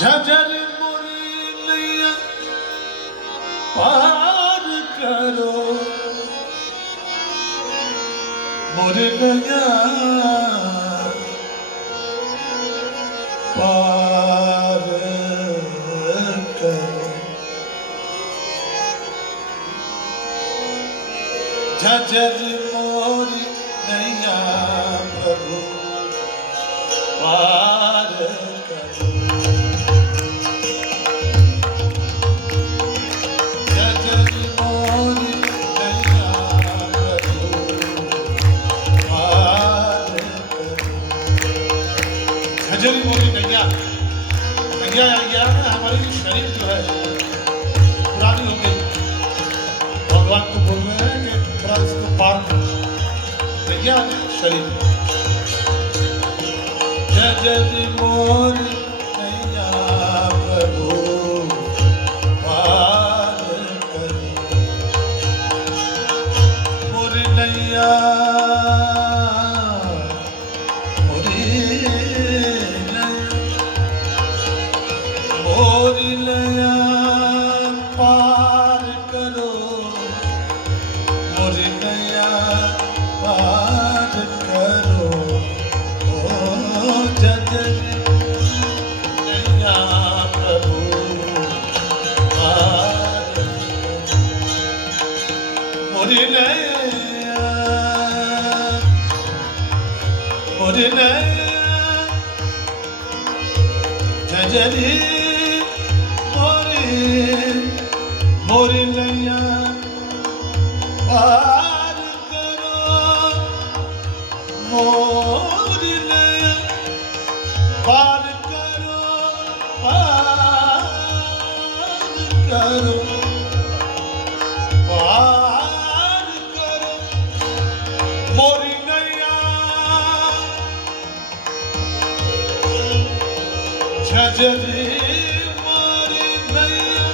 झजर मोरी नैया पार करो मोरी नैया पार करो झजर मोरी नैया प्रभु पार करो झजर मोरी नैया प्रभु पार करो झजर मोरी नैया नैया है हमारी शरीर जो है पुरानी हो गई भगवान को बोल रहे हैं कि थोड़ा इसको पार करो नैया शरीर झजर मोरी नैया प्रभु पार करो मोरी नैया मोरी नैया पार करो मोरी नैया पार करो ओ झजर नैया प्रभु पार करो मोरी नैया झजरी मोरी नैया पार करो मोरी नैया पार करो पार करो मोरी नैया झजरी मोरी नैया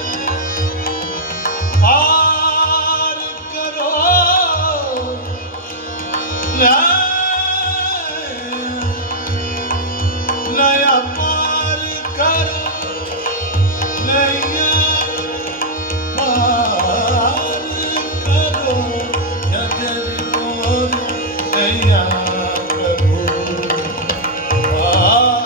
पार करो नया पार करो नैया पार करो झजर मोरी नैया प्रभु पार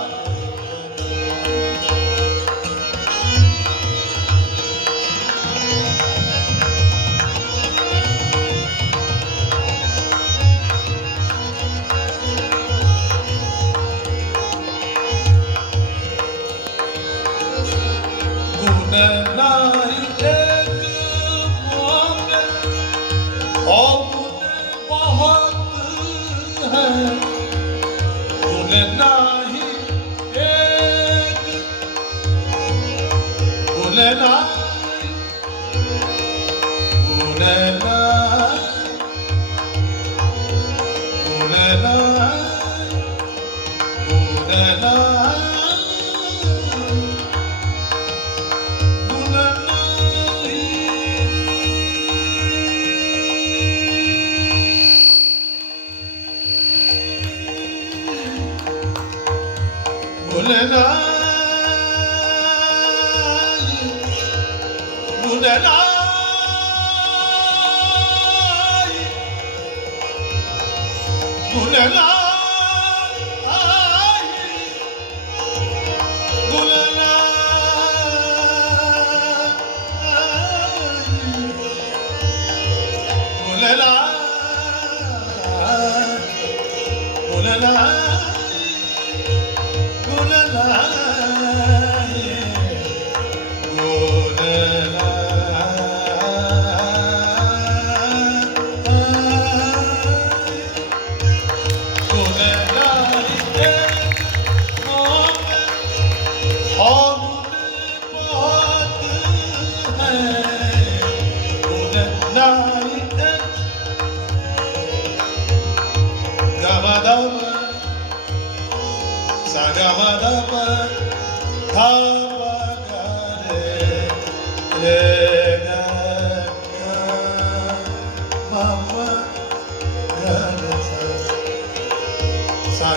गुण नहीं एक मुँह में और गुण बहुत है गुण नहीं एक गुण नहीं गुण नहीं गुण नहीं गुण नहीं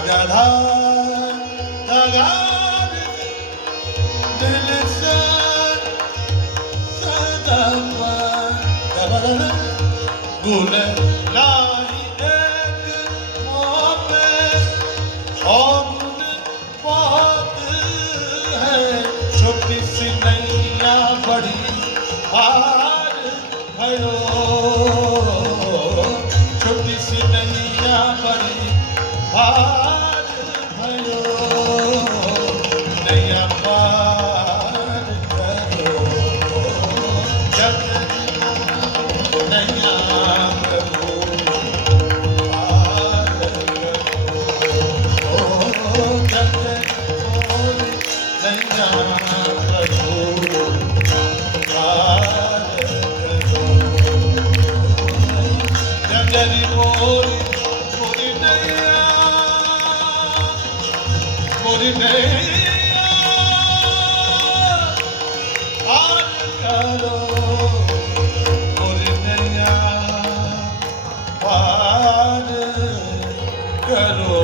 गदाधार दगार दिल से सदा गुल लाई एक मोहब्बत और गुल बहुत है छोटी सी नैया बड़ी पार भयो छोटी सी नैया बड़ी पार भयो नैया पार करो जग नैया करो पार करो जग नैया करो पार करो जगरी मोरी मोरी नैया पार करो मोरी नैया पार करो